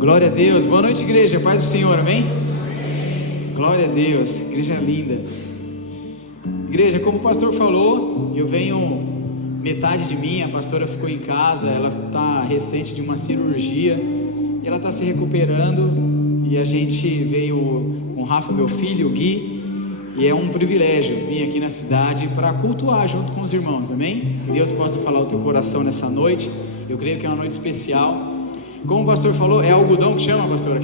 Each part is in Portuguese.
Glória a Deus, boa noite, igreja, paz do Senhor, amém? Glória a Deus, igreja linda. Igreja, como o pastor falou, eu venho, metade de mim, a pastora ficou em casa, ela está recente de uma cirurgia, e ela está se recuperando, e a gente veio com o Rafa, meu filho, o Gui, e é um privilégio vir aqui na cidade para cultuar junto com os irmãos, amém? Que Deus possa falar o teu coração nessa noite, eu creio que é uma noite especial. Como o pastor falou, é algodão que chama, pastor,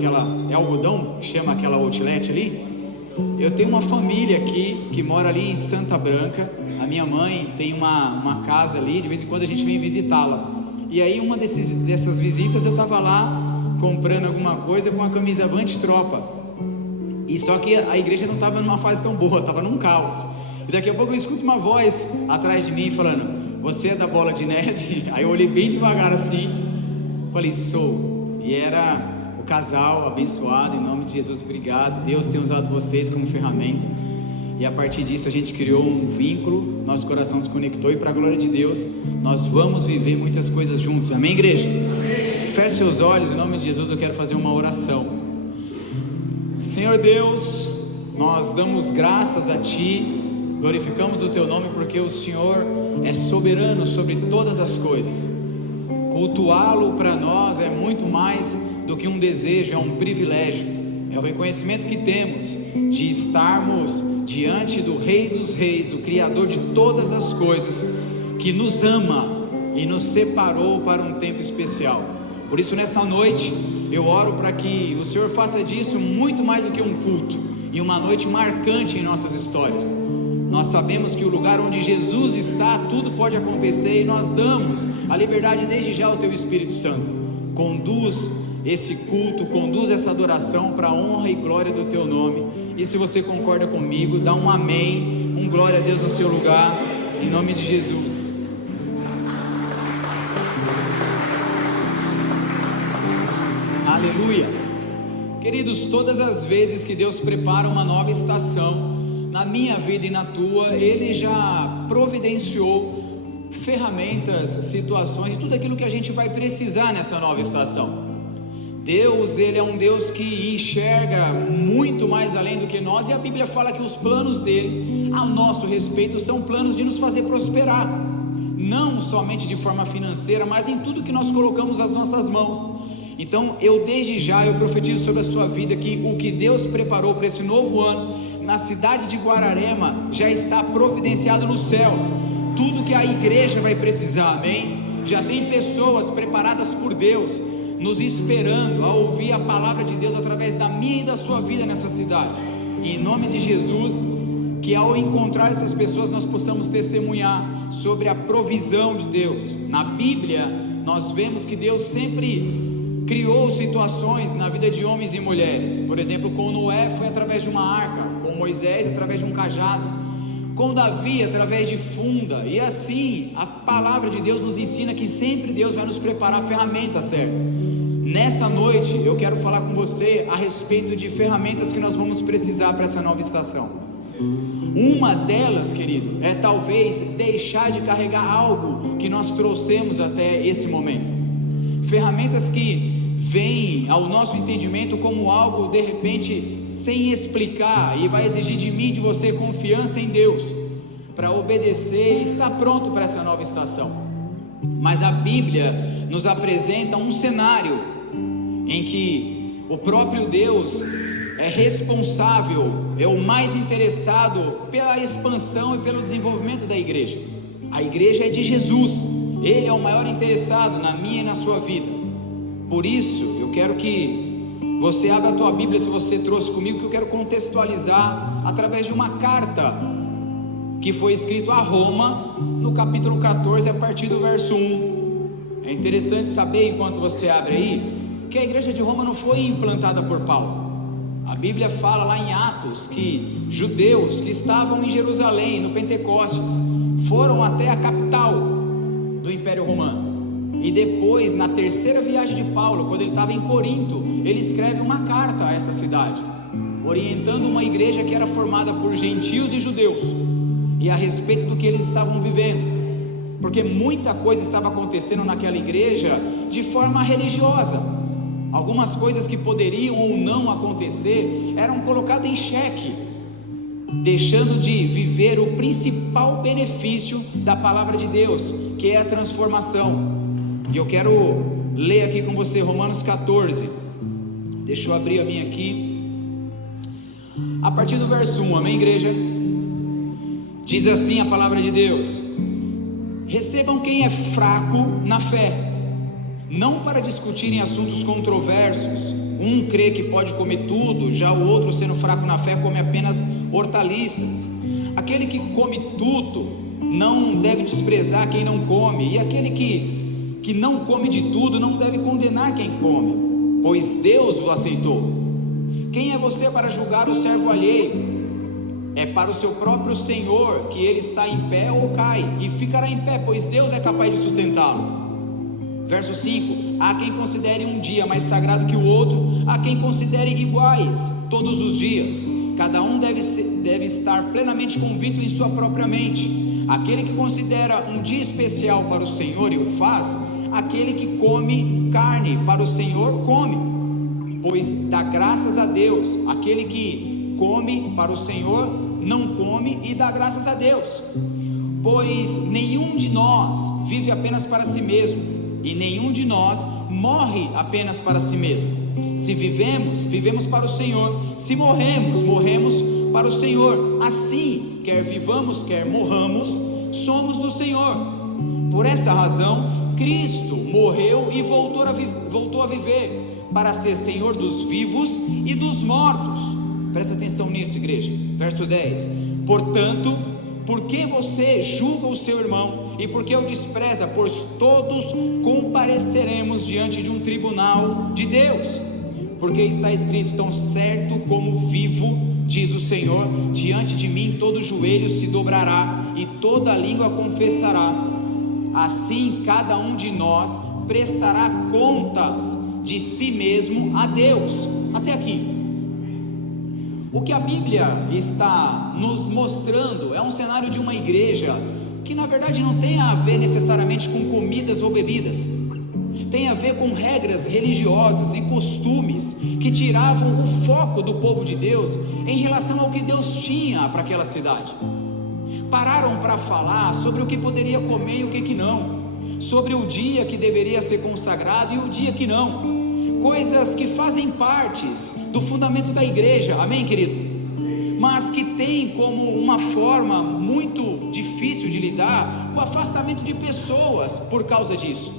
é algodão que chama aquela outlet ali? Eu tenho uma família aqui, que mora ali em Santa Branca, a minha mãe tem uma casa ali, de vez em quando a gente vem visitá-la, e aí uma dessas visitas eu estava lá, comprando alguma coisa com a camisa Avante Tropa, e só que a igreja não estava numa fase tão boa, estava num caos, e daqui a pouco eu escuto uma voz atrás de mim falando, você é da Bola de Neve? Aí eu olhei bem devagar assim, falei, sou, e era o casal abençoado, em nome de Jesus, obrigado, Deus tem usado vocês como ferramenta, e a partir disso a gente criou um vínculo, nosso coração se conectou, e para a glória de Deus, nós vamos viver muitas coisas juntos, amém, igreja? Amém. Feche seus olhos, em nome de Jesus, eu quero fazer uma oração. Senhor Deus, nós damos graças a Ti, glorificamos o Teu nome, porque o Senhor é soberano sobre todas as coisas. Cultuá-lo para nós é muito mais do que um desejo, é um privilégio, é o reconhecimento que temos de estarmos diante do Rei dos Reis, o Criador de todas as coisas, que nos ama e nos separou para um tempo especial. Por isso nessa noite eu oro para que o Senhor faça disso muito mais do que um culto, e uma noite marcante em nossas histórias. Nós sabemos que o lugar onde Jesus está, tudo pode acontecer, e nós damos a liberdade desde já ao Teu Espírito Santo. Conduz esse culto, conduz essa adoração para a honra e glória do Teu nome. E se você concorda comigo, dá um amém, um glória a Deus no seu lugar, em nome de Jesus. Aleluia. Queridos, todas as vezes que Deus prepara uma nova estação na minha vida e na tua, Ele já providenciou ferramentas, situações e tudo aquilo que a gente vai precisar nessa nova estação. Deus, Ele é um Deus que enxerga muito mais além do que nós, e a Bíblia fala que os planos dEle a nosso respeito são planos de nos fazer prosperar, não somente de forma financeira, mas em tudo que nós colocamos as nossas mãos. Então desde já eu profetizo sobre a sua vida que o que Deus preparou para esse novo ano na cidade de Guararema já está providenciado nos céus. Tudo que a igreja vai precisar, amém? Já tem pessoas preparadas por Deus nos esperando a ouvir a palavra de Deus através da minha e da sua vida nessa cidade, e em nome de Jesus, que ao encontrar essas pessoas nós possamos testemunhar sobre a provisão de Deus. Na Bíblia nós vemos que Deus sempre criou situações na vida de homens e mulheres. Por exemplo, com Noé foi através de uma arca, com Moisés através de um cajado, com Davi através de funda, e assim a palavra de Deus nos ensina que sempre Deus vai nos preparar a ferramenta certa. Nessa noite eu quero falar com você a respeito de ferramentas que nós vamos precisar para essa nova estação. Uma delas, querido, é talvez deixar de carregar algo que nós trouxemos até esse momento. Ferramentas que vêm ao nosso entendimento como algo de repente sem explicar, e vai exigir de mim e de você confiança em Deus para obedecer e estar pronto para essa nova estação. Mas a Bíblia nos apresenta um cenário em que o próprio Deus é responsável, é o mais interessado pela expansão e pelo desenvolvimento da igreja. A igreja é de Jesus, Ele é o maior interessado na minha e na sua vida. Por isso eu quero que você abra a tua Bíblia, se você trouxe comigo, que eu quero contextualizar através de uma carta que foi escrita a Roma, no capítulo 14, a partir do verso 1. É interessante saber, enquanto você abre aí, que a igreja de Roma não foi implantada por Paulo. A Bíblia fala lá em Atos que judeus que estavam em Jerusalém no Pentecostes foram até a capital do Império Romano, e depois, na terceira viagem de Paulo, quando ele estava em Corinto, ele escreve uma carta a essa cidade, orientando uma igreja que era formada por gentios e judeus, e a respeito do que eles estavam vivendo, porque muita coisa estava acontecendo naquela igreja de forma religiosa. Algumas coisas que poderiam ou não acontecer eram colocadas em xeque, deixando de viver o principal benefício da palavra de Deus, que é a transformação. E eu quero ler aqui com você Romanos 14. Deixa eu abrir a minha aqui, a partir do verso 1, amém, igreja? Diz assim a palavra de Deus: recebam quem é fraco na fé, não para discutirem assuntos controversos. Um crê que pode comer tudo, já o outro, sendo fraco na fé, come apenas hortaliças. Aquele que come tudo não deve desprezar quem não come, e aquele que não come de tudo não deve condenar quem come, pois Deus o aceitou. Quem é você para julgar o servo alheio? É para o seu próprio Senhor que ele está em pé ou cai, e ficará em pé, pois Deus é capaz de sustentá-lo. Verso 5: há quem considere um dia mais sagrado que o outro, há quem considere iguais todos os dias. Cada um deve estar plenamente convicto em sua própria mente. Aquele que considera um dia especial para o Senhor e o faz, aquele que come carne para o Senhor come, pois dá graças a Deus. Aquele que come para o Senhor não come e dá graças a Deus. Pois nenhum de nós vive apenas para si mesmo, e nenhum de nós morre apenas para si mesmo. Se vivemos, vivemos para o Senhor. Se morremos, morremos para o Senhor. Assim, quer vivamos, quer morramos, somos do Senhor. Por essa razão, Cristo morreu e voltou a viver, para ser Senhor dos vivos e dos mortos. Presta atenção nisso, igreja. Verso 10: portanto, por que você julga o seu irmão, e por que o despreza? Pois todos compareceremos diante de um tribunal de Deus. Porque está escrito: tão certo como vivo, diz o Senhor, diante de mim todo joelho se dobrará e toda língua confessará. Assim cada um de nós prestará contas de si mesmo a Deus. Até aqui. O que a Bíblia está nos mostrando é um cenário de uma igreja que na verdade não tem a ver necessariamente com comidas ou bebidas, tem a ver com regras religiosas e costumes que tiravam o foco do povo de Deus em relação ao que Deus tinha para aquela cidade. Pararam para falar sobre o que poderia comer e o que não, sobre o dia que deveria ser consagrado e o dia que não, coisas que fazem parte do fundamento da igreja, amém, querido? Mas que tem como uma forma muito difícil de lidar o afastamento de pessoas por causa disso.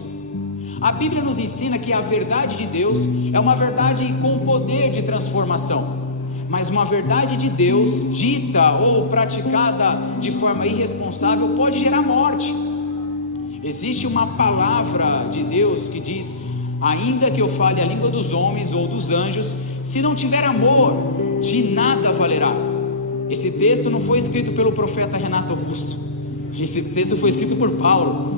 A Bíblia nos ensina que a verdade de Deus é uma verdade com poder de transformação, mas uma verdade de Deus dita ou praticada de forma irresponsável pode gerar morte. Existe uma palavra de Deus que diz: ainda que eu fale a língua dos homens ou dos anjos, se não tiver amor, de nada valerá. Esse texto não foi escrito pelo profeta Renato Russo, esse texto foi escrito por Paulo.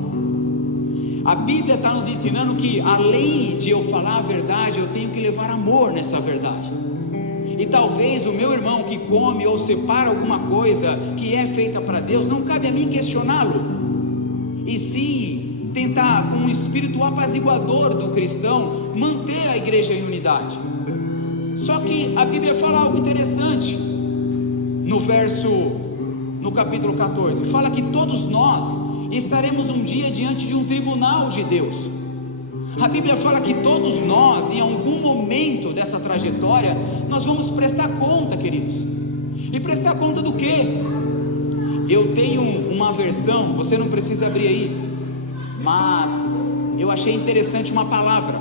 A Bíblia está nos ensinando que além de eu falar a verdade, eu tenho que levar amor nessa verdade. E talvez o meu irmão que come ou separa alguma coisa que é feita para Deus, não cabe a mim questioná-lo, e sim tentar, com um espírito apaziguador do cristão, manter a igreja em unidade. Só que a Bíblia fala algo interessante no capítulo 14, fala que todos nós estaremos um dia diante de um tribunal de Deus. A Bíblia fala que todos nós, em algum momento dessa trajetória, nós vamos prestar conta, queridos. E prestar conta do quê? Eu tenho uma versão, você não precisa abrir aí, mas eu achei interessante uma palavra.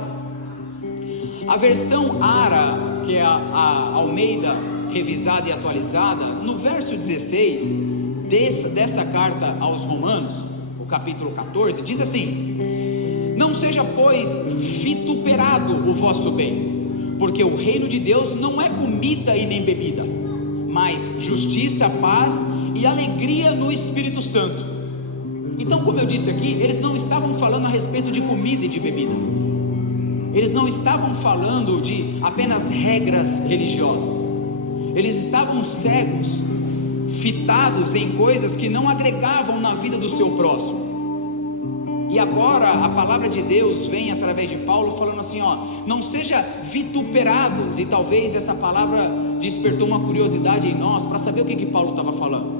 A versão ARA, que é a Almeida revisada e atualizada, no verso 16 dessa carta aos Romanos, o capítulo 14, diz assim: não seja pois vituperado o vosso bem, porque o reino de Deus não é comida e nem bebida, mas justiça, paz e alegria no Espírito Santo. Então, como eu disse aqui, eles não estavam falando a respeito de comida e de bebida, eles não estavam falando de apenas regras religiosas, eles estavam cegos, fitados em coisas que não agregavam na vida do seu próximo. E agora a palavra de Deus vem através de Paulo falando assim, não seja vituperados. E talvez essa palavra despertou uma curiosidade em nós para saber o que Paulo estava falando.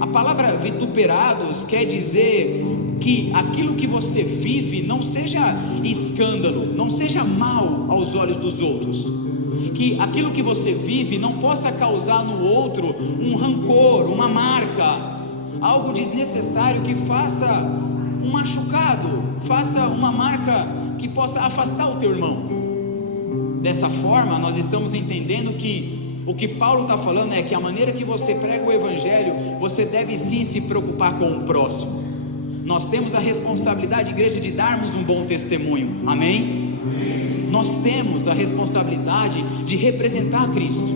A palavra vituperados quer dizer que aquilo que você vive não seja escândalo, não seja mal aos olhos dos outros, que aquilo que você vive não possa causar no outro um rancor, uma marca, algo desnecessário que faça um machucado, faça uma marca que possa afastar o teu irmão. Dessa forma nós estamos entendendo que o que Paulo está falando é que a maneira que você prega o Evangelho, você deve sim se preocupar com o próximo. Nós temos a responsabilidade, igreja, de darmos um bom testemunho, amém? Nós temos a responsabilidade de representar Cristo.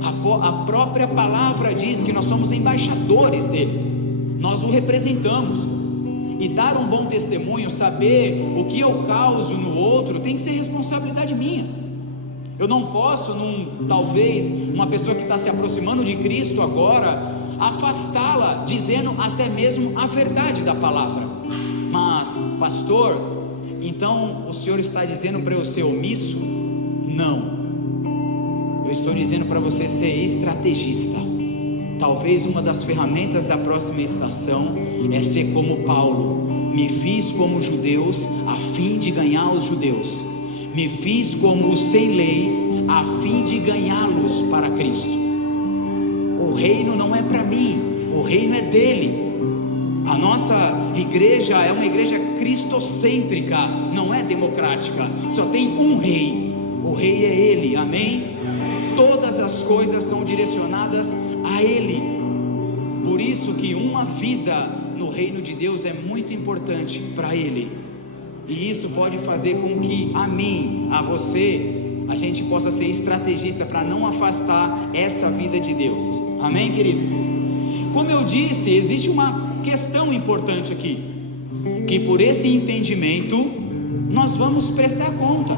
A própria palavra diz que nós somos embaixadores dele, nós o representamos. E dar um bom testemunho, saber o que eu causo no outro, tem que ser responsabilidade minha. Eu não posso, talvez, uma pessoa que está se aproximando de Cristo agora, afastá-la, dizendo até mesmo a verdade da palavra. Mas, pastor, então o senhor está dizendo para eu ser omisso? Não, eu estou dizendo para você ser estrategista. Talvez uma das ferramentas da próxima estação é ser como Paulo. Me fiz como judeus a fim de ganhar os judeus, me fiz como os sem leis a fim de ganhá-los para Cristo. O reino não é para mim, o reino é dele. A nossa igreja é uma igreja cristocêntrica, não é democrática. Só tem um rei, o rei é ele, amém? Todas as coisas são direcionadas a ele. Por isso que uma vida no reino de Deus é muito importante para ele. E isso pode fazer com que a mim, a você, a gente possa ser estrategista para não afastar essa vida de Deus, amém, querido? Como eu disse, existe uma questão importante aqui, que por esse entendimento nós vamos prestar conta.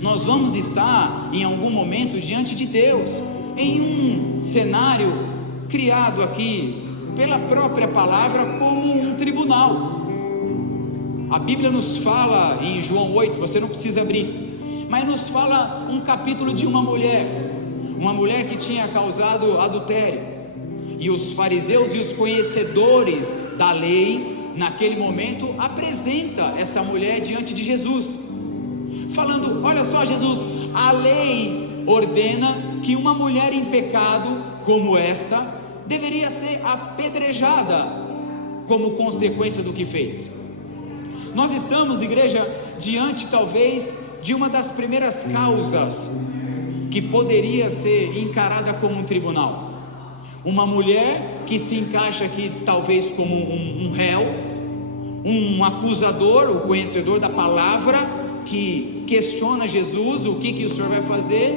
Nós vamos estar em algum momento diante de Deus, em um cenário criado aqui pela própria palavra como um tribunal. A Bíblia nos fala em João 8, você não precisa abrir, mas nos fala um capítulo de uma mulher que tinha causado adultério, e os fariseus e os conhecedores da lei naquele momento apresenta essa mulher diante de Jesus, falando: olha só, Jesus, a lei ordena que uma mulher em pecado como esta deveria ser apedrejada como consequência do que fez. Nós estamos, igreja, diante talvez de uma das primeiras causas que poderia ser encarada como um tribunal. Uma mulher que se encaixa aqui talvez como um réu, um acusador, o conhecedor da palavra, que questiona Jesus, o que o Senhor vai fazer,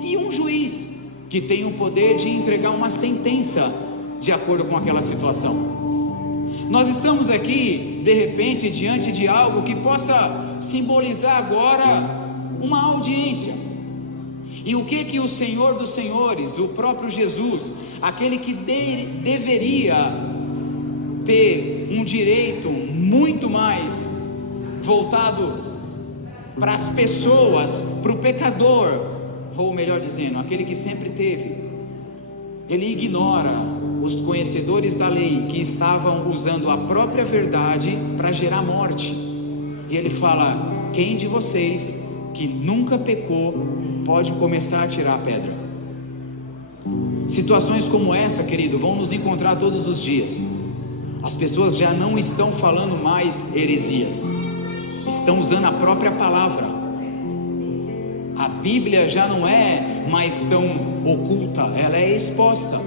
e um juiz que tem o poder de entregar uma sentença de acordo com aquela situação. Nós estamos aqui, de repente, diante de algo que possa simbolizar agora uma audiência. E o que o Senhor dos Senhores, o próprio Jesus, aquele que deveria ter um direito muito mais voltado para as pessoas, para o pecador, ou melhor dizendo, aquele que sempre teve, ele ignora os conhecedores da lei que estavam usando a própria verdade para gerar morte. E ele fala: quem de vocês que nunca pecou pode começar a tirar a pedra? Situações como essa, querido, vão nos encontrar todos os dias. As pessoas já não estão falando mais heresias, estão usando a própria palavra. A Bíblia já não é mais tão oculta, ela é exposta.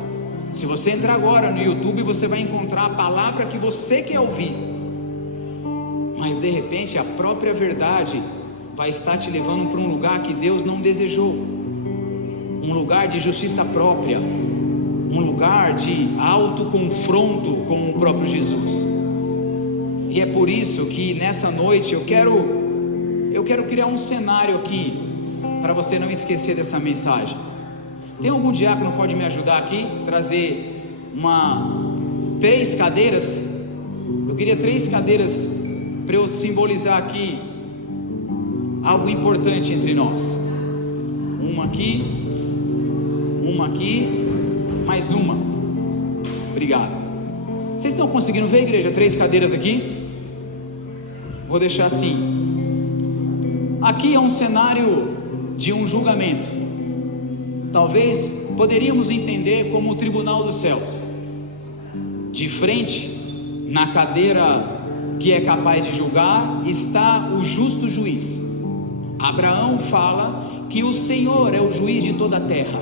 Se você entrar agora no YouTube, você vai encontrar a palavra que você quer ouvir, mas de repente a própria verdade vai estar te levando para um lugar que Deus não desejou, um lugar de justiça própria, um lugar de autoconfronto com o próprio Jesus. E é por isso que nessa noite eu quero criar um cenário aqui, para você não esquecer dessa mensagem. Tem algum diácono que pode me ajudar aqui? Trazer 3 cadeiras. Eu queria 3 cadeiras para eu simbolizar aqui algo importante entre nós. Uma aqui, mais uma. Obrigado. Vocês estão conseguindo ver, igreja? 3 cadeiras aqui. Vou deixar assim. Aqui é um cenário de um julgamento. Talvez poderíamos entender como o tribunal dos céus. De frente, na cadeira que é capaz de julgar, está o justo juiz. Abraão fala que o Senhor é o juiz de toda a terra.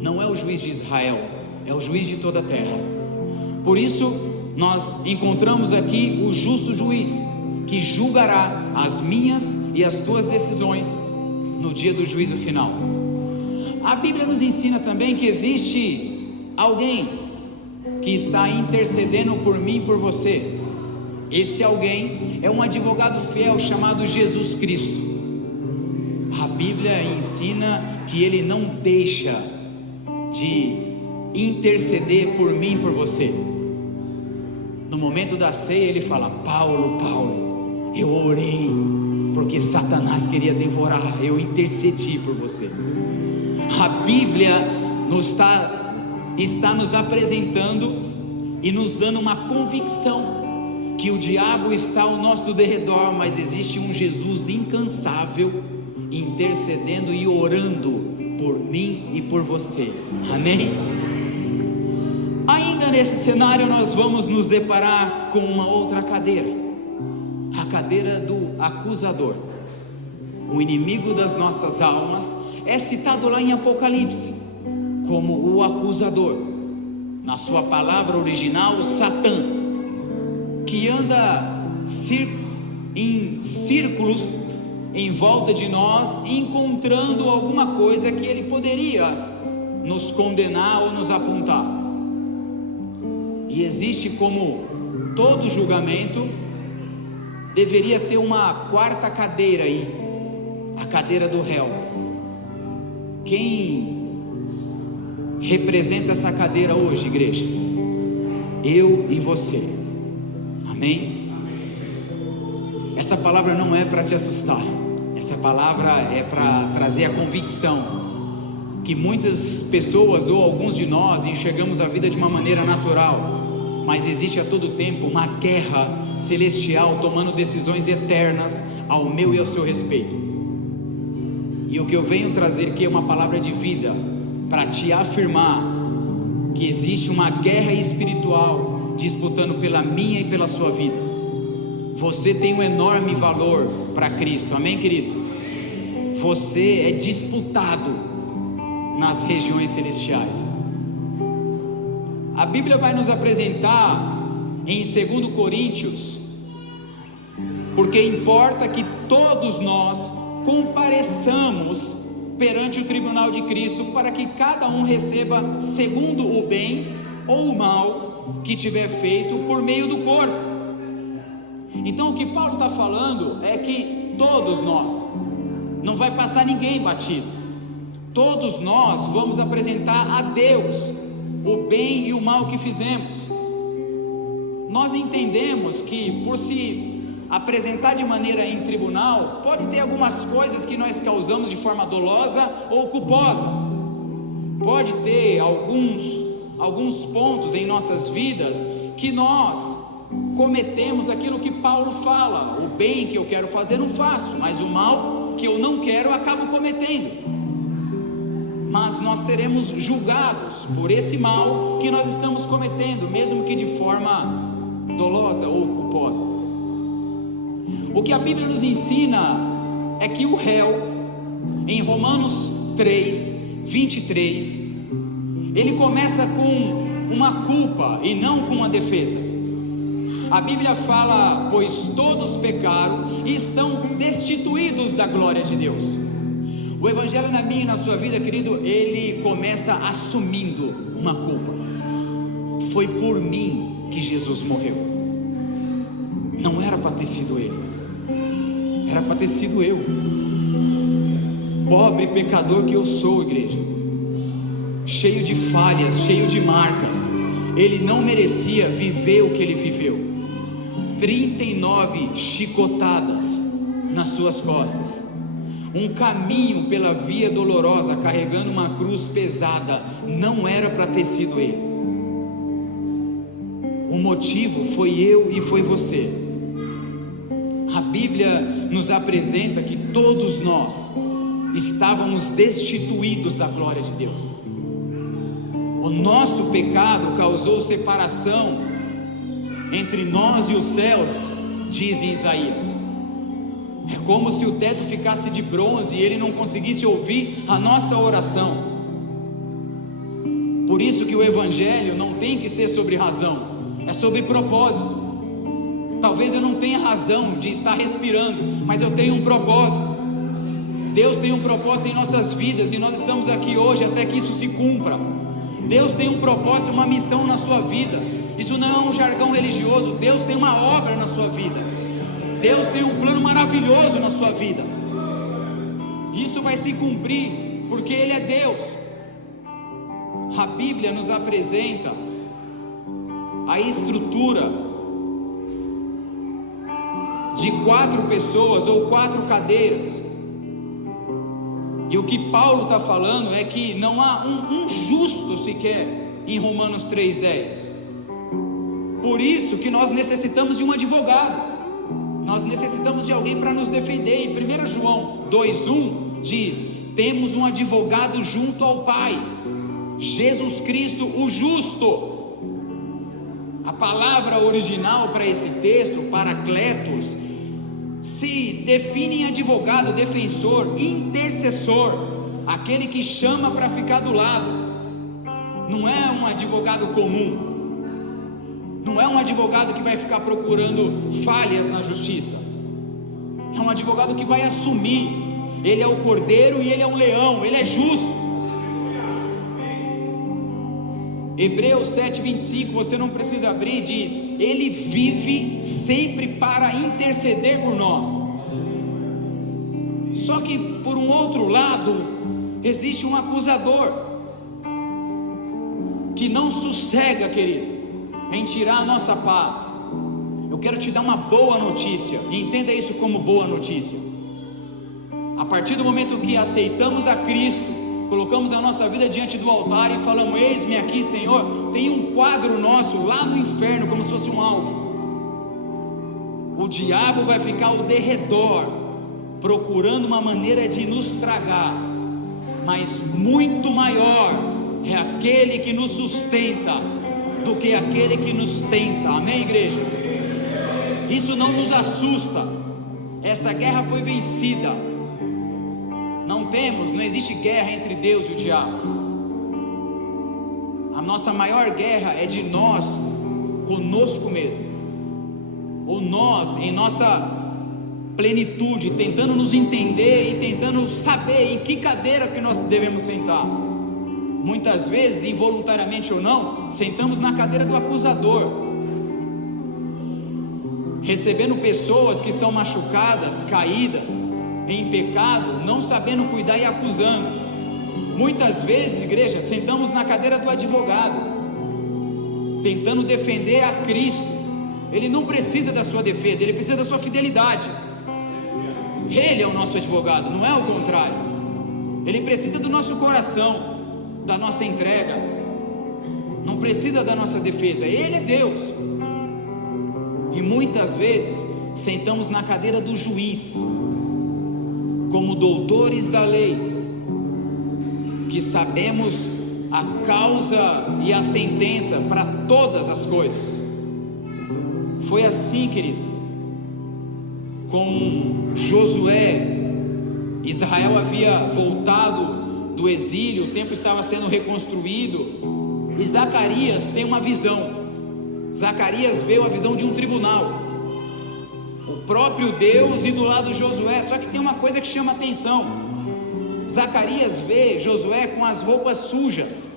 Não é o juiz de Israel, é o juiz de toda a terra. Por isso, nós encontramos aqui o justo juiz, que julgará as minhas e as tuas decisões no dia do juízo final. A Bíblia nos ensina também que existe alguém que está intercedendo por mim e por você. Esse alguém é um advogado fiel chamado Jesus Cristo. A Bíblia ensina que ele não deixa de interceder por mim e por você. No momento da ceia ele fala: Paulo, eu orei porque Satanás queria devorar, eu intercedi por você. A Bíblia está nos apresentando e nos dando uma convicção que o diabo está ao nosso derredor, mas existe um Jesus incansável intercedendo e orando por mim e por você. Amém? Ainda nesse cenário nós vamos nos deparar com uma outra cadeira, a cadeira do acusador. O inimigo das nossas almas é citado lá em Apocalipse como o acusador, na sua palavra original, Satã, que anda em círculos em volta de nós, encontrando alguma coisa que ele poderia nos condenar ou nos apontar. E existe, como todo julgamento, deveria ter uma 4ª cadeira aí, a cadeira do réu. Quem representa essa cadeira hoje, igreja? Eu e você. Amém? Essa palavra não é para te assustar. Essa palavra é para trazer a convicção que muitas pessoas ou alguns de nós enxergamos a vida de uma maneira natural, mas existe a todo tempo uma guerra celestial tomando decisões eternas ao meu e ao seu respeito. E o que eu venho trazer aqui é uma palavra de vida para te afirmar que existe uma guerra espiritual disputando pela minha e pela sua vida. Você tem um enorme valor para Cristo, amém, querido? Você é disputado nas regiões celestiais. A Bíblia vai nos apresentar em 2 Coríntios, porque importa que todos nós compareçamos perante o tribunal de Cristo, para que cada um receba segundo o bem ou o mal que tiver feito por meio do corpo. Então o que Paulo está falando é que todos nós, não vai passar ninguém batido, todos nós vamos apresentar a Deus o bem e o mal que fizemos. Nós entendemos que por se apresentar de maneira em tribunal, pode ter algumas coisas que nós causamos de forma dolosa ou culposa, pode ter alguns pontos em nossas vidas que nós cometemos aquilo que Paulo fala: o bem que eu quero fazer não faço, mas o mal que eu não quero eu acabo cometendo. Mas nós seremos julgados por esse mal que nós estamos cometendo, mesmo que de forma dolosa ou culposa. O que a Bíblia nos ensina é que o réu, em Romanos 3, 23, ele começa com uma culpa e não com uma defesa. A Bíblia fala: pois todos pecaram e estão destituídos da glória de Deus. O evangelho na minha e na sua vida, querido, ele começa assumindo uma culpa. Foi por mim que Jesus morreu. Não era para ter sido ele, era para ter sido eu. Pobre pecador que eu sou, igreja, cheio de falhas, cheio de marcas. Ele não merecia viver o que ele viveu. 39 chicotadas nas suas costas, um caminho pela via dolorosa, carregando uma cruz pesada. Não era para ter sido ele. O motivo foi eu e foi você. A Bíblia nos apresenta que todos nós estávamos destituídos da glória de Deus. O nosso pecado causou separação entre nós e os céus, diz em Isaías. É como se o teto ficasse de bronze e ele não conseguisse ouvir a nossa oração. Por isso que o Evangelho não tem que ser sobre razão, é sobre propósito. Talvez eu não tenha razão de estar respirando, mas eu tenho um propósito. Deus tem um propósito em nossas vidas, e nós estamos aqui hoje até que isso se cumpra. Deus tem um propósito, uma missão na sua vida. Isso não é um jargão religioso. Deus tem uma obra na sua vida. Deus tem um plano maravilhoso na sua vida. Isso vai se cumprir porque Ele é Deus. A Bíblia nos apresenta a estrutura de 4 pessoas ou 4 cadeiras. E o que Paulo está falando é que não há um justo sequer em Romanos 3,10. Por isso que nós necessitamos de um advogado. Nós necessitamos de alguém para nos defender. Em 1 João 2,1 diz: temos um advogado junto ao Pai, Jesus Cristo o justo. A palavra original para esse texto, paracletos, se define em advogado, defensor, intercessor, aquele que chama para ficar do lado. Não é um advogado comum, não é um advogado que vai ficar procurando falhas na justiça. É um advogado que vai assumir. Ele é o cordeiro e ele é um leão, ele é justo. Hebreus 7,25, você não precisa abrir, diz: ele vive sempre para interceder por nós. Só que por um outro lado, existe um acusador que não sossega, querido, em tirar a nossa paz. Eu quero te dar uma boa notícia, e entenda isso como boa notícia. A partir do momento que aceitamos a Cristo, colocamos a nossa vida diante do altar e falamos: eis-me aqui, Senhor, tem um quadro nosso lá no inferno, como se fosse um alvo. O diabo vai ficar ao derredor, procurando uma maneira de nos tragar, mas muito maior é aquele que nos sustenta do que aquele que nos tenta. Amém, igreja? Isso não nos assusta. Essa guerra foi vencida. Não existe guerra entre Deus e o diabo. A nossa maior guerra é de nós conosco mesmo, ou nós em nossa plenitude, tentando nos entender e tentando saber em que cadeira que nós devemos sentar. Muitas vezes, involuntariamente ou não, sentamos na cadeira do acusador, recebendo pessoas que estão machucadas, caídas em pecado, não sabendo cuidar e acusando. Muitas vezes, igreja, sentamos na cadeira do advogado, tentando defender a Cristo. Ele não precisa da sua defesa, ele precisa da sua fidelidade. Ele é o nosso advogado, não é o contrário. Ele precisa do nosso coração, da nossa entrega. Não precisa da nossa defesa. Ele é Deus. E muitas vezes sentamos na cadeira do juiz, como doutores da lei, que sabemos a causa e a sentença para todas as coisas. Foi assim, querido, com Josué. Israel havia voltado do exílio, o templo estava sendo reconstruído, e Zacarias tem uma visão. Zacarias vê a visão de um tribunal, o próprio Deus e do lado Josué. Só que tem uma coisa que chama atenção: Zacarias vê Josué com as roupas sujas.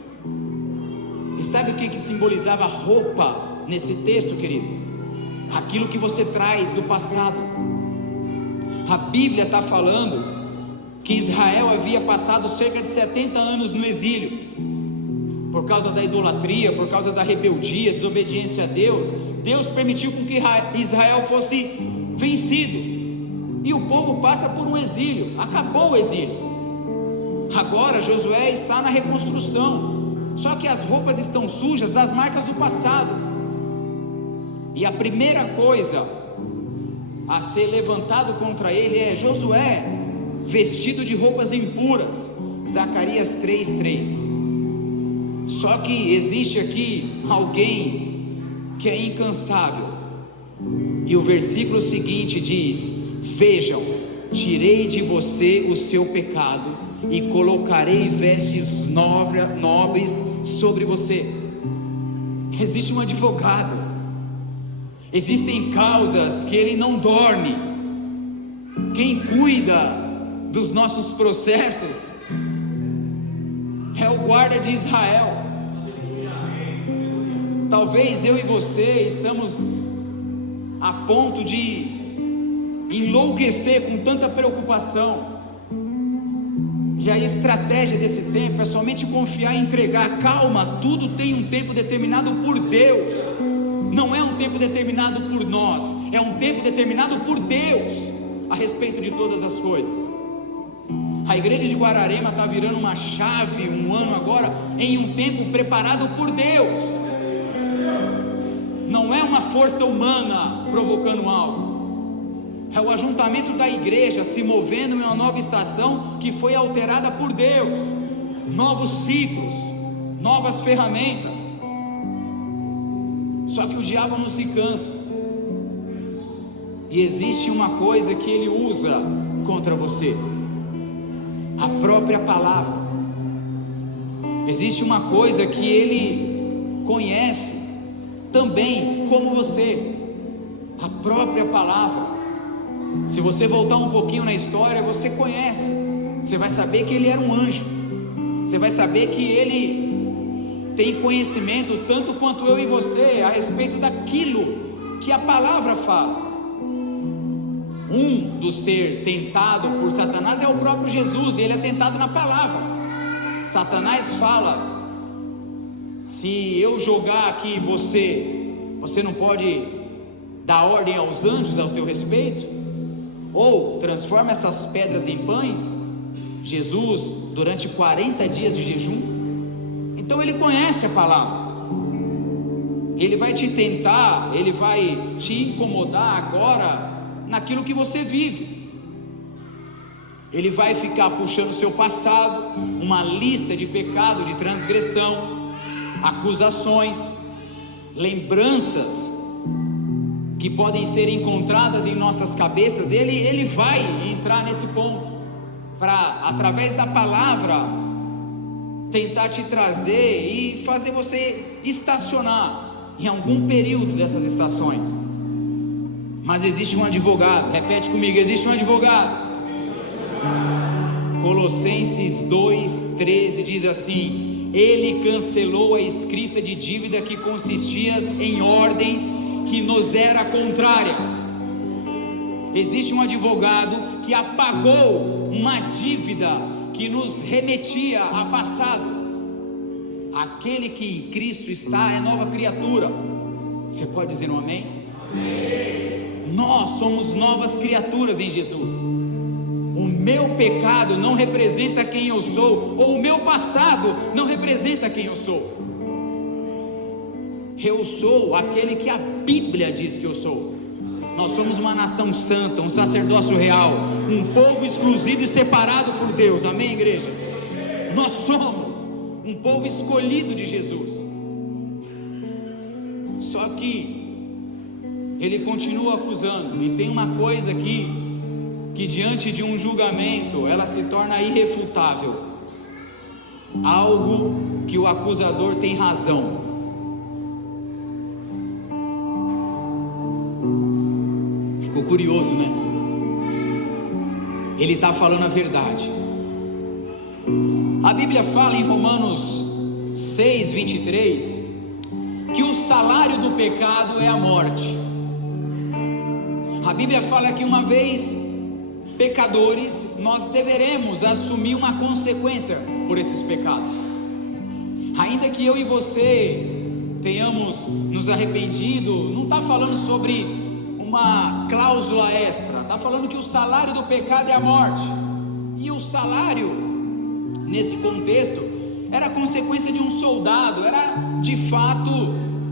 E sabe o que simbolizava roupa nesse texto, querido? Aquilo que você traz do passado. A Bíblia está falando que Israel havia passado cerca de 70 anos no exílio, por causa da idolatria, por causa da rebeldia, desobediência a Deus, Deus permitiu com que Israel fosse vencido, e o povo passa por um exílio. Acabou o exílio, agora Josué está na reconstrução, só que as roupas estão sujas das marcas do passado, e a primeira coisa a ser levantado contra ele é Josué vestido de roupas impuras, Zacarias 3:3. Só que existe aqui alguém que é incansável, e o versículo seguinte diz: vejam, tirei de você o seu pecado e colocarei vestes nobres sobre você. Existe um advogado, existem causas que ele não dorme. Quem cuida dos nossos processos é o guarda de Israel. Talvez eu e você estamos a ponto de enlouquecer com tanta preocupação, e a estratégia desse tempo é somente confiar e entregar. Calma, tudo tem um tempo determinado por Deus, não é um tempo determinado por nós, é um tempo determinado por Deus a respeito de todas as coisas. A igreja de Guararema está virando uma chave, um ano agora, em um tempo preparado por Deus. Não é uma força humana provocando algo, é o ajuntamento da igreja se movendo em uma nova estação que foi alterada por Deus. Novos ciclos, novas ferramentas. Só que o diabo não se cansa, e existe uma coisa que ele usa contra você: a própria palavra. Existe uma coisa que ele conhece também como você: a própria palavra. Se você voltar um pouquinho na história, você conhece, você vai saber que ele era um anjo, você vai saber que ele tem conhecimento tanto quanto eu e você a respeito daquilo que a palavra fala. Do ser tentado por Satanás é o próprio Jesus, e ele é tentado na palavra. Satanás fala: se eu jogar aqui você não pode dar ordem aos anjos ao teu respeito, ou transforma essas pedras em pães. Jesus, durante 40 dias de jejum. Então ele conhece a palavra, ele vai te tentar, ele vai te incomodar agora naquilo que você vive. Ele vai ficar puxando o seu passado, uma lista de pecado, de transgressão, acusações, lembranças que podem ser encontradas em nossas cabeças. Ele vai entrar nesse ponto para, através da palavra, tentar te trazer e fazer você estacionar em algum período dessas estações. Mas existe um advogado, repete comigo: existe um advogado. Colossenses 2:13 diz assim: ele cancelou a escrita de dívida que consistia em ordens que nos era contrária. Existe um advogado que apagou uma dívida que nos remetia a passado. Aquele que em Cristo está é nova criatura. Você pode dizer um amém? Amém. Nós somos novas criaturas em Jesus. O meu pecado não representa quem eu sou, ou o meu passado não representa quem eu sou. Eu sou aquele que a Bíblia diz que eu sou. Nós somos uma nação santa, um sacerdócio real, um povo exclusivo e separado por Deus. Amém, igreja? Nós somos um povo escolhido de Jesus. Só que ele continua acusando, e tem uma coisa aqui que diante de um julgamento ela se torna irrefutável, algo que o acusador tem razão. Ficou curioso, né? Ele está falando a verdade. A Bíblia fala em Romanos 6:23 que o salário do pecado é a morte. A Bíblia fala que uma vez pecadores, nós deveremos assumir uma consequência por esses pecados. Ainda que eu e você tenhamos nos arrependido, não está falando sobre uma cláusula extra, está falando que o salário do pecado é a morte. E o salário, nesse contexto, era consequência de um soldado, era de fato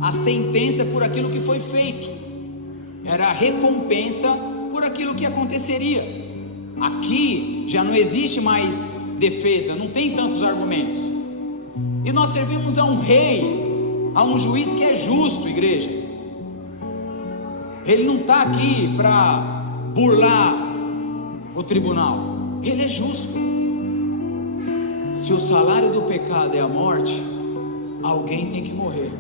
a sentença por aquilo que foi feito, era a recompensa por aquilo que aconteceria. Aqui já não existe mais defesa, não tem tantos argumentos, e nós servimos a um rei, a um juiz que é justo, igreja. Ele não está aqui para burlar o tribunal, ele é justo. Se o salário do pecado é a morte, alguém tem que morrer.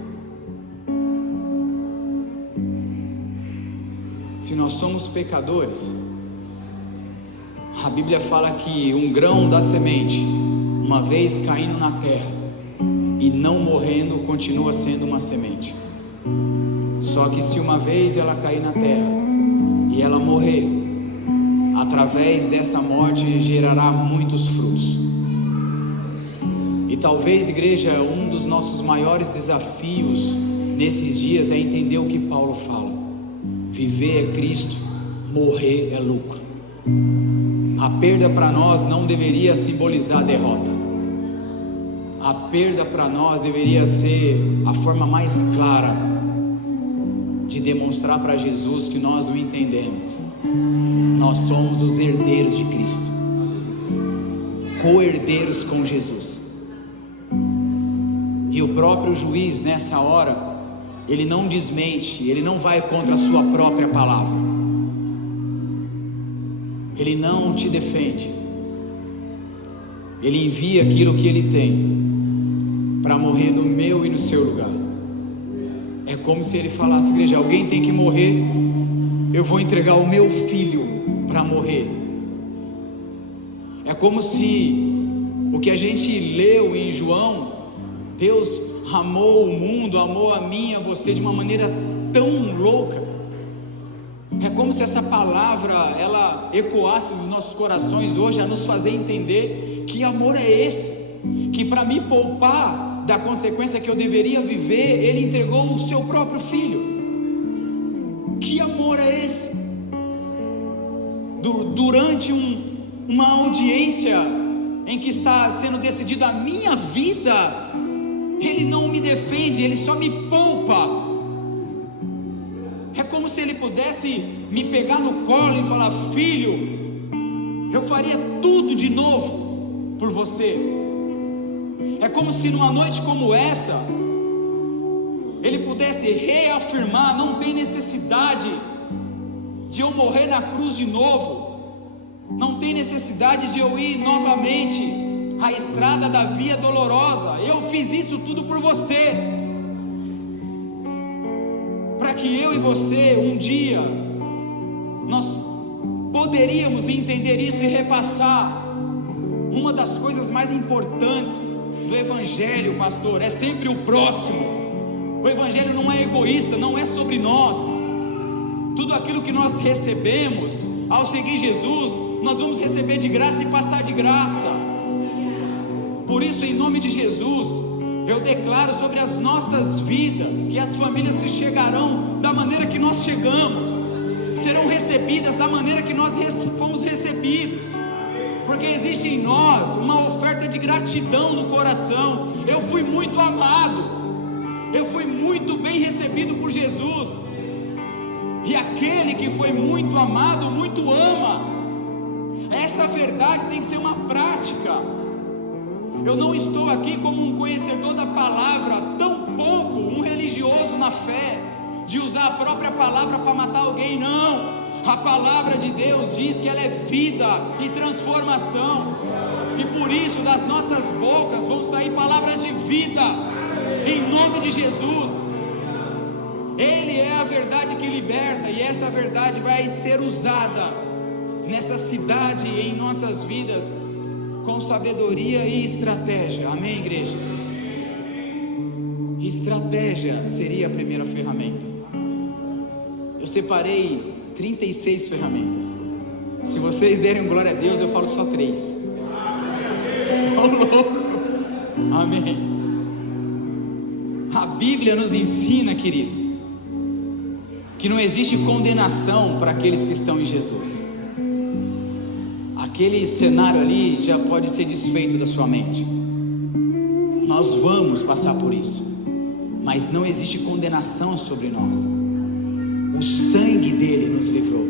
Se nós somos pecadores, a Bíblia fala que um grão da semente, uma vez caindo na terra e não morrendo, continua sendo uma semente. Só que se uma vez ela cair na terra e ela morrer, através dessa morte gerará muitos frutos. E talvez, igreja, um dos nossos maiores desafios nesses dias é entender o que Paulo fala: viver é Cristo, morrer é lucro. A perda para nós não deveria simbolizar derrota. A perda para nós deveria ser a forma mais clara de demonstrar para Jesus que nós o entendemos. Nós somos os herdeiros de Cristo, co-herdeiros com Jesus. E o próprio juiz, nessa hora, ele não desmente, ele não vai contra a sua própria palavra, ele não te defende, ele envia aquilo que ele tem para morrer no meu e no seu lugar. É como se ele falasse: igreja, alguém tem que morrer, eu vou entregar o meu filho para morrer. É como se o que a gente leu em João, Deus amou o mundo, amou a mim, a você de uma maneira tão louca. É como se essa palavra, ela ecoasse nos nossos corações hoje, a nos fazer entender que amor é esse, que para me poupar da consequência que eu deveria viver, Ele entregou o seu próprio filho. Que amor é esse? Durante uma audiência em que está sendo decidida a minha vida, Ele não me defende, Ele só me poupa. É como se Ele pudesse me pegar no colo e falar: filho, eu faria tudo de novo por você. É como se numa noite como essa, Ele pudesse reafirmar: não tem necessidade de eu morrer na cruz de novo, não tem necessidade de eu ir novamente a estrada da via dolorosa. Eu fiz isso tudo por você, para que eu e você um dia nós poderíamos entender isso e repassar. Uma das coisas mais importantes do Evangelho, pastor, é sempre o próximo. O Evangelho não é egoísta, não é sobre nós. Tudo aquilo que nós recebemos ao seguir Jesus, nós vamos receber de graça e passar de graça. Por isso, em nome de Jesus, eu declaro sobre as nossas vidas que as famílias se chegarão da maneira que nós chegamos, serão recebidas da maneira que nós fomos recebidos, porque existe em nós uma oferta de gratidão no coração. Eu fui muito amado, eu fui muito bem recebido por Jesus, e aquele que foi muito amado, muito ama. Essa verdade tem que ser uma prática. Eu não estou aqui como um conhecedor da palavra, tampouco um religioso na fé, de usar a própria palavra para matar alguém. Não, a palavra de Deus diz que ela é vida e transformação, e por isso das nossas bocas vão sair palavras de vida, em nome de Jesus. Ele é a verdade que liberta, e essa verdade vai ser usada nessa cidade e em nossas vidas com sabedoria e estratégia. Amém, igreja? Estratégia seria a primeira ferramenta. Eu separei 36 ferramentas. Se vocês derem glória a Deus, eu falo só 3. Ô louco! Amém. Bíblia nos ensina, querido, que não existe condenação para aqueles que estão em Jesus. Aquele cenário ali já pode ser desfeito da sua mente. Nós vamos passar por isso, mas não existe condenação sobre nós. O sangue dele nos livrou.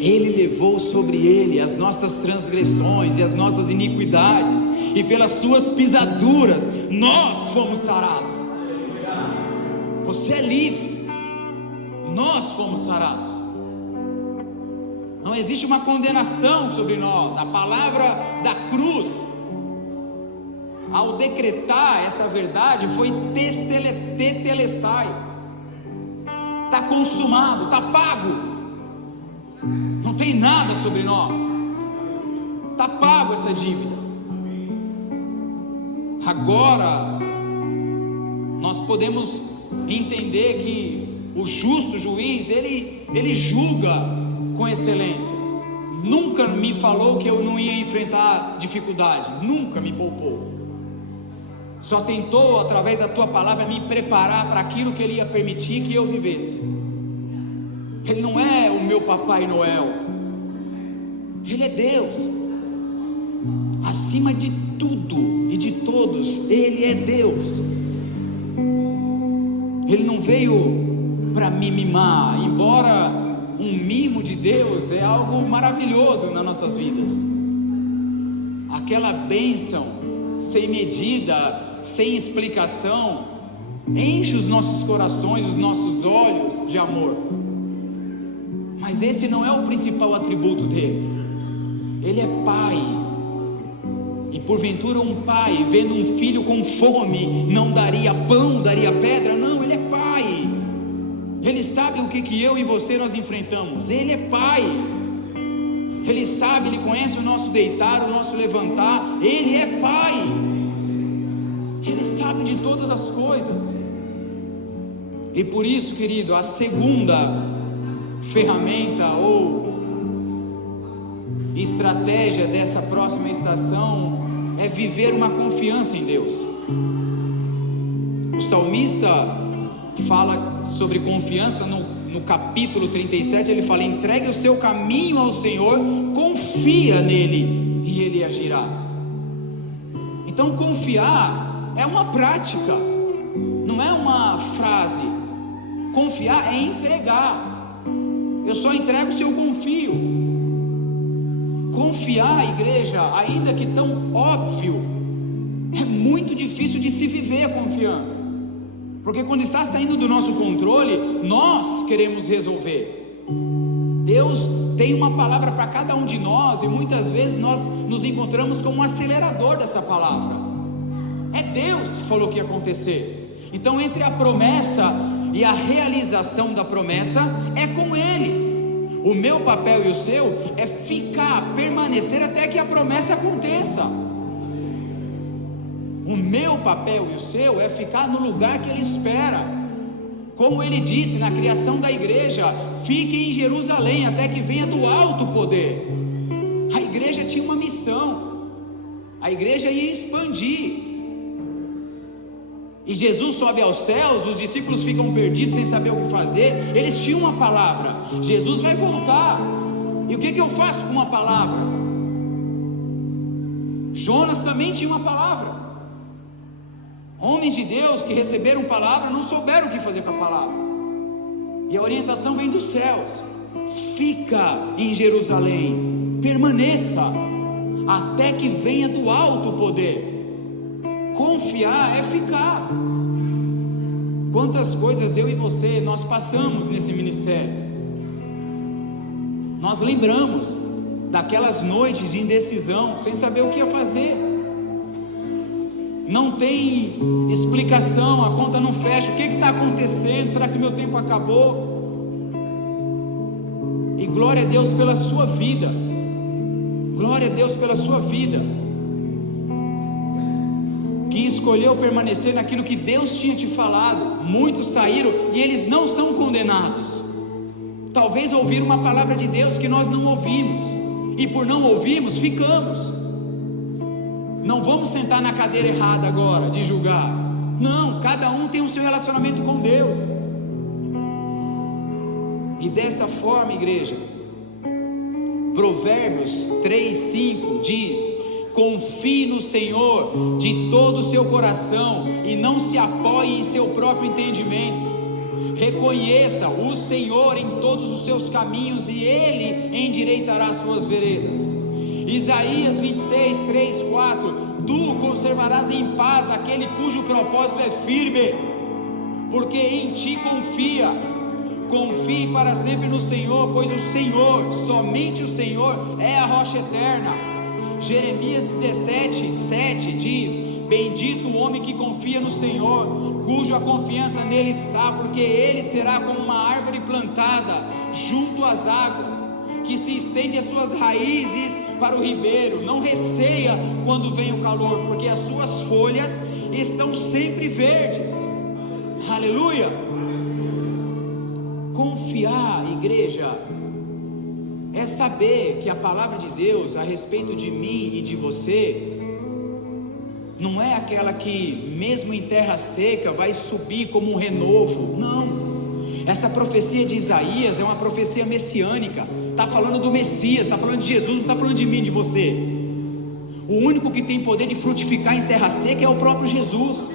Ele levou sobre ele as nossas transgressões e as nossas iniquidades, e pelas suas pisaduras nós fomos sarados. Você é livre. Nós fomos sarados. Não existe uma condenação sobre nós. A palavra da cruz, ao decretar essa verdade, foi tetelestai. Está consumado, está pago. Não tem nada sobre nós. Está pago essa dívida. Agora nós podemos entender que o justo juiz, ele julga com excelência. Nunca me falou que eu não ia enfrentar dificuldade, nunca me poupou. Só tentou, através da tua palavra, me preparar para aquilo que ele ia permitir que eu vivesse. Ele não é o meu Papai Noel, ele é Deus. Acima de tudo e de todos, ele é Deus. Ele não veio para me mimar, embora um mimo de Deus é algo maravilhoso nas nossas vidas. Aquela bênção sem medida, sem explicação, enche os nossos corações, os nossos olhos de amor. Mas esse não é o principal atributo dele. Ele é pai. E porventura um pai, vendo um filho com fome, não daria pão, daria pedra? Não, ele é pai. Ele sabe o que eu e você nós enfrentamos. Ele é pai. Ele sabe, ele conhece o nosso deitar, o nosso levantar. Ele é pai. Ele sabe de todas as coisas. E por isso, querido, a segunda ferramenta ou estratégia dessa próxima estação é viver uma confiança em Deus. O salmista fala sobre confiança no capítulo 37, ele fala: entregue o seu caminho ao Senhor, confia nele e ele agirá. Então confiar é uma prática, não é uma frase. Confiar é entregar. Eu só entrego se eu confio. Confiar, igreja, ainda que tão óbvio, é muito difícil de se viver a confiança, porque quando está saindo do nosso controle, nós queremos resolver. Deus tem uma palavra para cada um de nós, e muitas vezes nós nos encontramos como um acelerador dessa palavra. É Deus que falou que ia acontecer. Então, entre a promessa e a realização da promessa é com Ele. O meu papel e o seu é ficar, permanecer até que a promessa aconteça. O meu papel e o seu é ficar no lugar que Ele espera. Como Ele disse na criação da igreja: fiquem em Jerusalém até que venha do alto o poder. A igreja tinha uma missão. A igreja ia expandir. E Jesus sobe aos céus, os discípulos ficam perdidos sem saber o que fazer. Eles tinham uma palavra: Jesus vai voltar. E o que eu faço com uma palavra? Jonas também tinha uma palavra. Homens de Deus que receberam palavra não souberam o que fazer com a palavra. E a orientação vem dos céus: fica em Jerusalém, permaneça até que venha do alto o poder. Confiar é ficar. Quantas coisas eu e você nós passamos nesse ministério. Nós lembramos daquelas noites de indecisão, sem saber o que ia fazer. Não tem explicação, a conta não fecha. O que está acontecendo? Será que meu tempo acabou? E glória a Deus pela sua vida. Glória a Deus pela sua vida, que escolheu permanecer naquilo que Deus tinha te falado. Muitos saíram e eles não são condenados. Talvez ouviram uma palavra de Deus que nós não ouvimos, e por não ouvirmos, ficamos. Não vamos sentar na cadeira errada agora de julgar. Não, cada um tem o seu relacionamento com Deus. E dessa forma, igreja, Provérbios 3:5 diz: confie no Senhor de todo o seu coração e não se apoie em seu próprio entendimento. Reconheça o Senhor em todos os seus caminhos e Ele endireitará as suas veredas. Isaías 26:3-4: tu conservarás em paz aquele cujo propósito é firme, porque em ti confia. Confie para sempre no Senhor, pois o Senhor, somente o Senhor, é a rocha eterna. Jeremias 17:7 diz: bendito o homem que confia no Senhor, cuja confiança nele está, porque ele será como uma árvore plantada junto às águas, que se estende as suas raízes para o ribeiro, não receia quando vem o calor, porque as suas folhas estão sempre verdes. Aleluia! Confiar, igreja, é saber que a palavra de Deus a respeito de mim e de você não é aquela que mesmo em terra seca vai subir como um renovo. Não, essa profecia de Isaías é uma profecia messiânica, está falando do Messias, está falando de Jesus, não está falando de mim, de você. O único que tem poder de frutificar em terra seca é o próprio Jesus.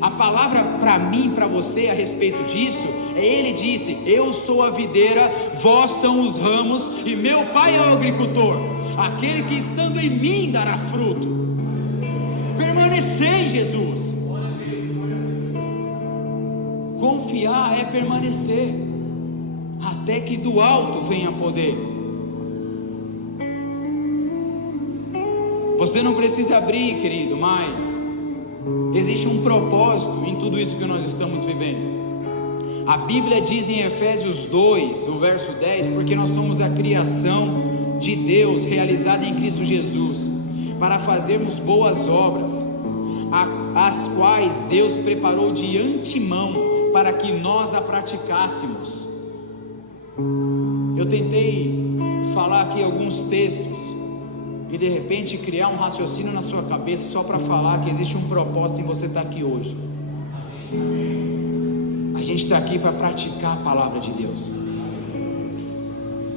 A palavra para mim, para você a respeito disso, Ele disse: eu sou a videira, vós são os ramos, e meu Pai é o agricultor. Aquele que estando em mim dará fruto. Permanecer em Jesus. Confiar é permanecer, até que do alto venha poder. Você não precisa abrir, querido, mas existe um propósito em tudo isso que nós estamos vivendo. A Bíblia diz em Efésios 2, o verso 10, porque nós somos a criação de Deus realizada em Cristo Jesus, para fazermos boas obras, as quais Deus preparou de antemão para que nós a praticássemos. Eu tentei falar aqui alguns textos e de repente criar um raciocínio na sua cabeça só para falar que existe um propósito em você estar aqui hoje. A gente está aqui para praticar a palavra de Deus.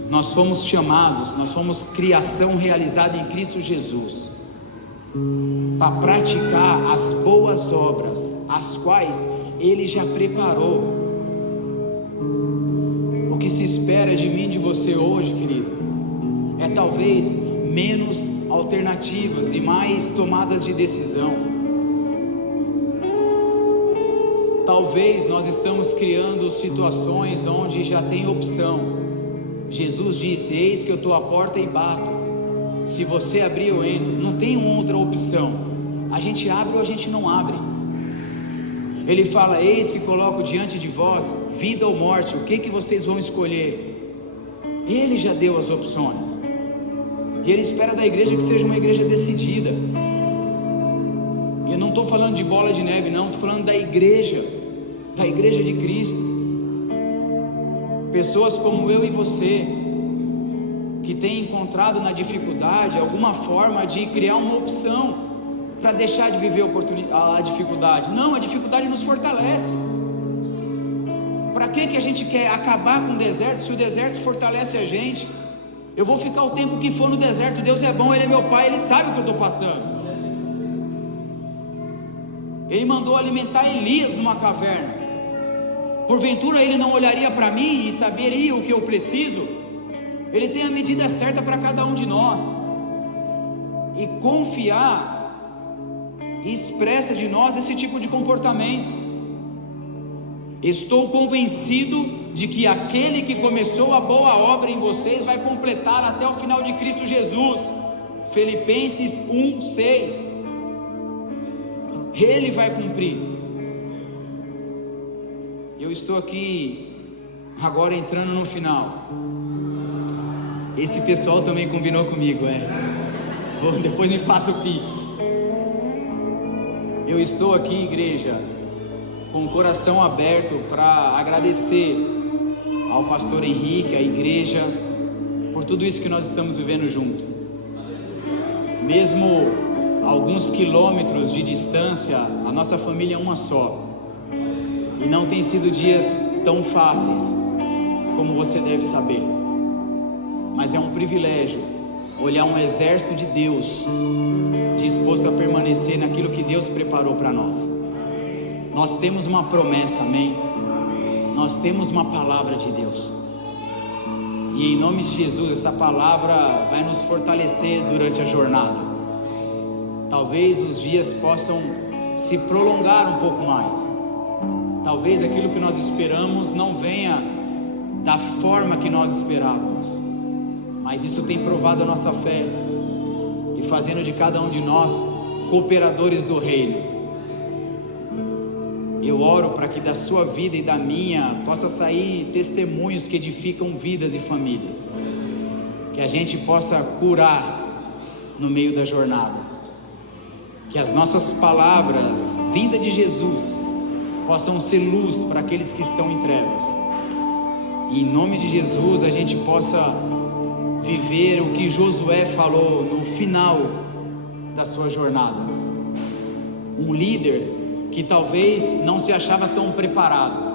Nós fomos chamados, nós fomos criação realizada em Cristo Jesus, para praticar as boas obras, as quais Ele já preparou. O que se espera de mim e de você hoje, querido, é talvez menos alternativas e mais tomadas de decisão. Talvez nós estamos criando situações onde já tem opção. Jesus disse: eis que eu estou à porta e bato, se você abrir eu entro. Não tem outra opção, a gente abre ou a gente não abre. Ele fala: eis que coloco diante de vós vida ou morte, o que vocês vão escolher? Ele já deu as opções. E Ele espera da igreja que seja uma igreja decidida. Eu não estou falando de bola de neve, não, estou falando da igreja de Cristo. Pessoas como eu e você, que têm encontrado na dificuldade alguma forma de criar uma opção para deixar de viver a dificuldade. Não, a dificuldade nos fortalece. Para que a gente quer acabar com o deserto se o deserto fortalece a gente? Eu vou ficar o tempo que for no deserto. Deus é bom, Ele é meu Pai, Ele sabe o que eu estou passando. Ele mandou alimentar Elias numa caverna. Porventura Ele não olharia para mim e saberia o que eu preciso? Ele tem a medida certa para cada um de nós. E confiar expressa de nós esse tipo de comportamento. Estou convencido de que aquele que começou a boa obra em vocês vai completar até o final de Cristo Jesus. Filipenses 1:6. Ele vai cumprir. Eu estou aqui agora entrando no final. Esse pessoal também combinou comigo, depois me passa o Pix. Eu estou aqui, igreja, com o coração aberto para agradecer ao pastor Henrique, à igreja, por tudo isso que nós estamos vivendo junto. Mesmo alguns quilômetros de distância, a nossa família é uma só. E não tem sido dias tão fáceis, como você deve saber. Mas é um privilégio olhar um exército de Deus disposto a permanecer naquilo que Deus preparou para nós. Nós temos uma promessa, amém? Nós temos uma palavra de Deus. E em nome de Jesus, essa palavra vai nos fortalecer durante a jornada. Talvez os dias possam se prolongar um pouco mais. Talvez aquilo que nós esperamos não venha da forma que nós esperávamos. Mas isso tem provado a nossa fé e fazendo de cada um de nós cooperadores do reino. Eu oro para que da sua vida e da minha possa sair testemunhos que edificam vidas e famílias. Que a gente possa curar no meio da jornada. Que as nossas palavras, vinda de Jesus, possam ser luz para aqueles que estão em trevas. E em nome de Jesus a gente possa viver o que Josué falou no final da sua jornada. Um líder que talvez não se achava tão preparado.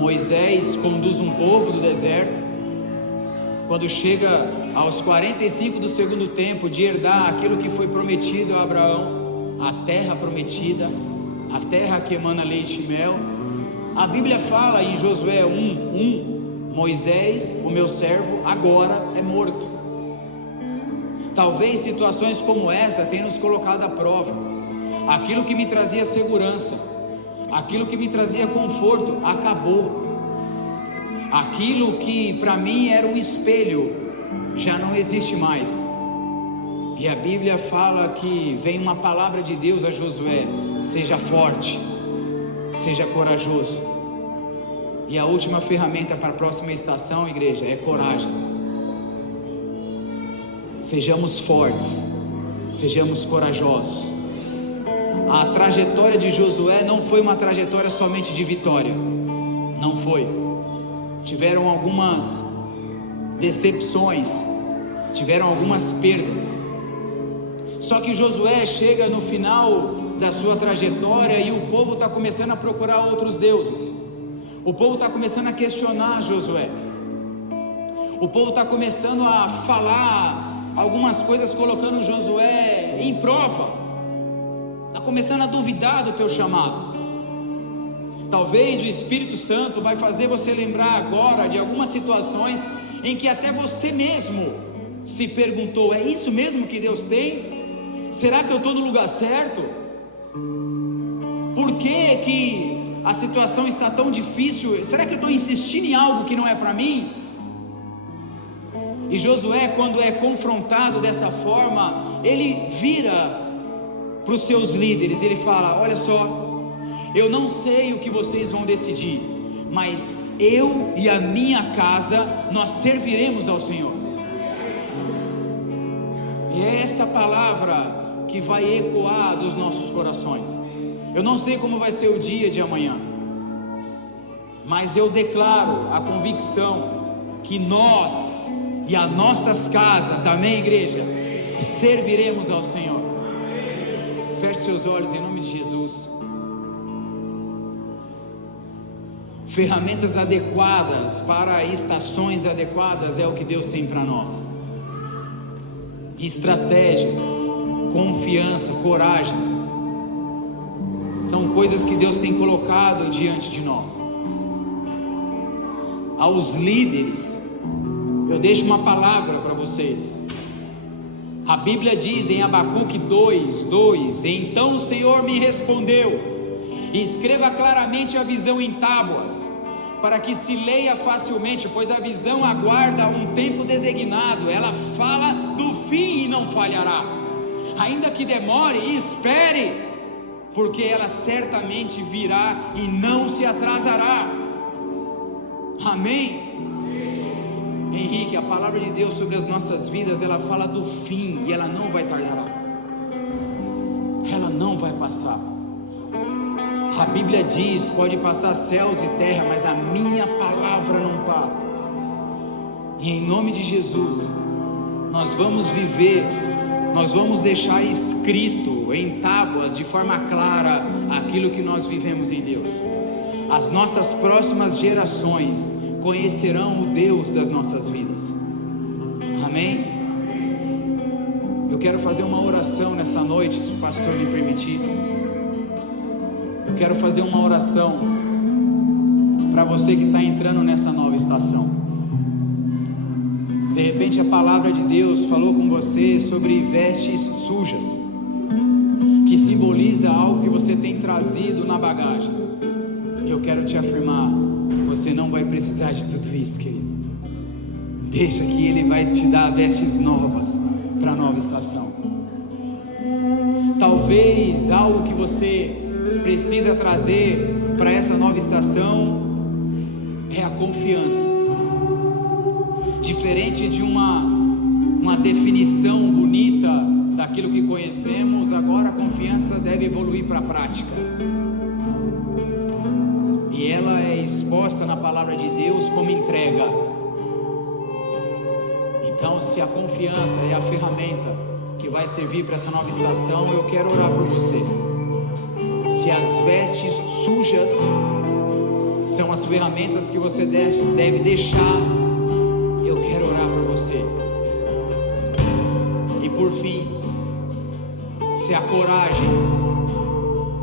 Moisés conduz um povo do deserto. Quando chega aos 45 do segundo tempo de herdar aquilo que foi prometido a Abraão, a terra prometida, a terra que emana leite e mel, a Bíblia fala em Josué 1:1, Moisés, o meu servo, agora é morto. Talvez situações como essa tenham nos colocado à prova. Aquilo que me trazia segurança, aquilo que me trazia conforto, acabou. Aquilo que para mim era um espelho, já não existe mais. E a Bíblia fala que vem uma palavra de Deus a Josué: seja forte, seja corajoso. E a última ferramenta para a próxima estação, igreja, é coragem. Sejamos fortes, sejamos corajosos. A trajetória de Josué não foi uma trajetória somente de vitória, não foi. Tiveram algumas decepções, tiveram algumas perdas. Só que Josué chega no final da sua trajetória e o povo está começando a procurar outros deuses. O povo está começando a questionar Josué. O povo está começando a falar algumas coisas, colocando Josué em prova. Está começando a duvidar do teu chamado. Talvez o Espírito Santo vai fazer você lembrar agora de algumas situações em que até você mesmo se perguntou: é isso mesmo que Deus tem? Será que eu estou no lugar certo? Por que a situação está tão difícil? Será que eu estou insistindo em algo que não é para mim? E Josué, quando é confrontado dessa forma, ele vira para os seus líderes, ele fala: olha só, eu não sei o que vocês vão decidir, mas eu e a minha casa, nós serviremos ao Senhor. E é essa palavra que vai ecoar dos nossos corações. Eu não sei como vai ser o dia de amanhã, mas eu declaro a convicção que nós e as nossas casas, amém, igreja, serviremos ao Senhor. Feche seus olhos em nome de Jesus. Ferramentas adequadas para estações adequadas é o que Deus tem para nós. Estratégia, confiança, coragem são coisas que Deus tem colocado diante de nós. Aos líderes, eu deixo uma palavra para vocês. A Bíblia diz em Abacuque 2:2: então o Senhor me respondeu: escreva claramente a visão em tábuas, para que se leia facilmente, pois a visão aguarda um tempo designado, ela fala do fim e não falhará. Ainda que demore, espere, porque ela certamente virá e não se atrasará. Amém? Henrique, a palavra de Deus sobre as nossas vidas, ela fala do fim e ela não vai tardar. Ela não vai passar. A Bíblia diz: pode passar céus e terra, mas a minha palavra não passa. E em nome de Jesus, nós vamos viver nós vamos deixar escrito em tábuas de forma clara aquilo que nós vivemos em Deus. As nossas próximas gerações conhecerão o Deus das nossas vidas. Amém? Eu quero fazer uma oração nessa noite, se o pastor me permitir. Eu quero fazer uma oração para você que está entrando nessa nova estação. De repente a palavra de Deus falou com você sobre vestes sujas, que simboliza algo que você tem trazido na bagagem. E eu quero te afirmar, você não vai precisar de tudo isso, querido. Deixa que Ele vai te dar vestes novas para a nova estação. Talvez algo que você precisa trazer para essa nova estação é a confiança. Diferente de uma definição bonita daquilo que conhecemos, agora a confiança deve evoluir para a prática. E ela é exposta na palavra de Deus como entrega. Então, se a confiança é a ferramenta que vai servir para essa nova estação, eu quero orar por você. Se as vestes sujas são as ferramentas que você deve deixar, eu quero orar por você. E por fim, se a coragem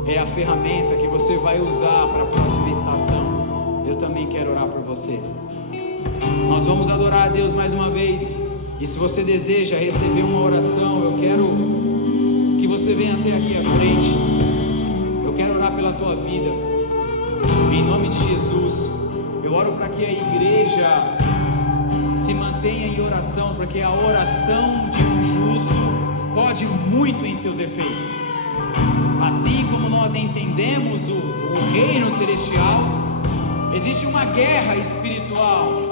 é a ferramenta que você vai usar para a próxima estação, eu também quero orar por você. Nós vamos adorar a Deus mais uma vez. E se você deseja receber uma oração, eu quero que você venha até aqui à frente. Eu quero orar pela tua vida. Em nome de Jesus, eu oro para que a igreja se mantenha em oração, porque a oração de um justo pode muito em seus efeitos. Assim como nós entendemos o reino celestial, existe uma guerra espiritual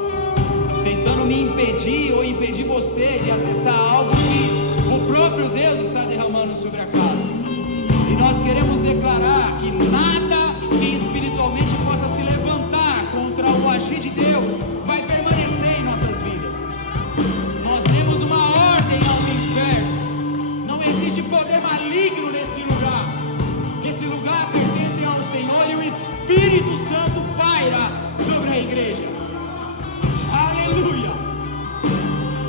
tentando me impedir ou impedir você de acessar algo que o próprio Deus está derramando sobre a casa. E nós queremos declarar